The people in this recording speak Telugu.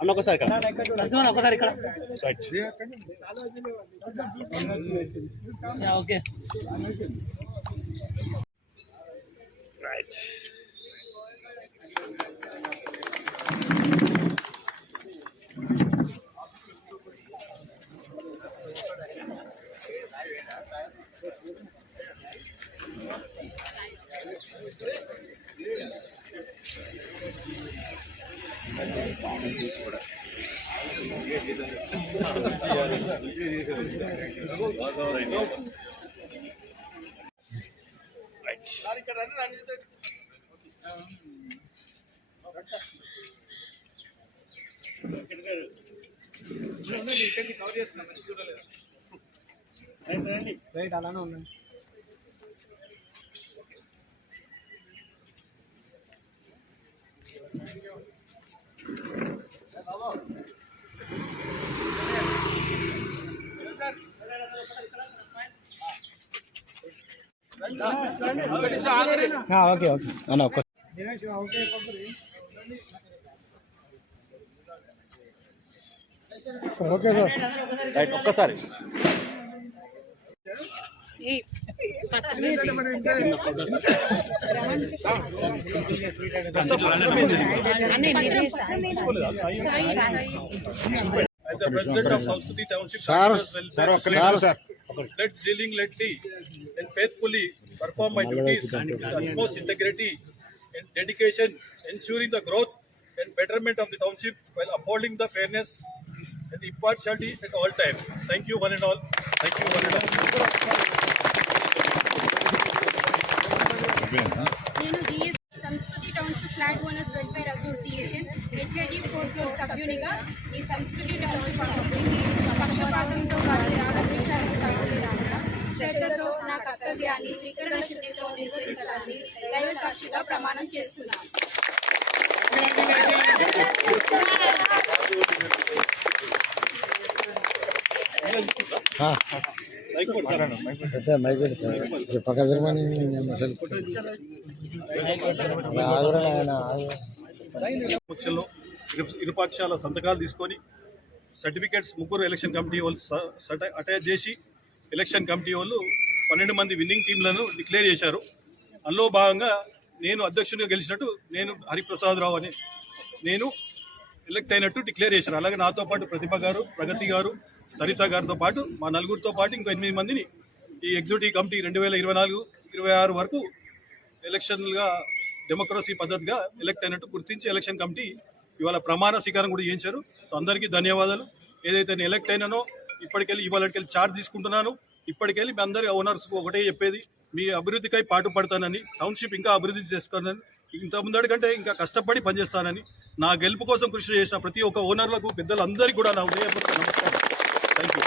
అన్న ఒకసారి ఇక్కడ. ఒకసారి ఇక్కడ ఓకే రైట్. రైట్. రైట్ అలానే ఉన్నాయి ఓకే ఓకే అన్న ఒక్క ఓకే సార్ రైట్ ఒక్కసారి. As the president of Sanskruti Township Sir, Doctors Welfare Association, let diligently and faithfully perform my duties with utmost integrity and dedication, ensuring the growth and betterment of the township while upholding the fairness and impartiality at all times. Thank you one and all. Thank you one and all. నేను GS Sanskriti township flat owners welfare association HID four floor సభ్యునిగా ఈ సంస్కృతి టౌన్షిప్ అభివృద్ధికి కర్తవ్యాన్ని త్రికరణ శుద్ధితో నిర్వహించాలని దైవ సాక్షిగా ప్రమాణం చేస్తున్నాను అయితే పక్క జర్మనీ సమక్షంలో ఇరు- ఇరు సంతకాలు తీసుకొని సర్టిఫికేట్స్ ముగ్గురు ఎలక్షన్ కమిటీ వాళ్ళు అటాచ్ చేసి ఎలక్షన్ కమిటీ వాళ్ళు పన్నెండు మంది విన్నింగ్ టీంలను డిక్లేర్ చేశారు. అందులో భాగంగా నేను అధ్యక్షుడిగా గెలిచినట్టు నేను హరిప్రసాద్ రావు అని నేను ఎలక్ట్ అయినట్టు డిక్లేర్ చేశారు. అలాగే నాతో పాటు ప్రతిభ గారు ప్రగతి గారు సరిత గారితో పాటు మా నలుగురితో పాటు ఇంకో ఎనిమిది మందిని ఈ ఎగ్జిక్యూటివ్ కమిటీ రెండు వేల ఇరవై నాలుగు ఇరవై ఆరు వరకు ఎలక్షన్లుగా డెమోక్రసీ పద్ధతిగా ఎలక్ట్ అయినట్టు గుర్తించి ఎలక్షన్ కమిటీ ఇవాళ ప్రమాణ స్వీకారం కూడా చేయించారు. సో అందరికీ ధన్యవాదాలు. ఏదైతే నేను ఎలక్ట్ అయినానో ఇప్పటికెళ్ళి ఇవాళకెళ్ళి చార్జ్ తీసుకుంటున్నాను. ఇప్పటికెళ్ళి మీ అందరి ఓనర్స్ ఒకటే చెప్పేది మీ అభివృద్ధికై పాటు పడతానని టౌన్షిప్ ఇంకా అభివృద్ధి చేస్తానని ఇంత ముందడి కంటే ఇంకా కష్టపడి పనిచేస్తానని నా గెలుపు కోసం కృషి చేసిన ప్రతి ఒక్క ఓనర్లకు పెద్దలందరికీ కూడా నా ఉదయపూర్వక నమస్కారం. Thank you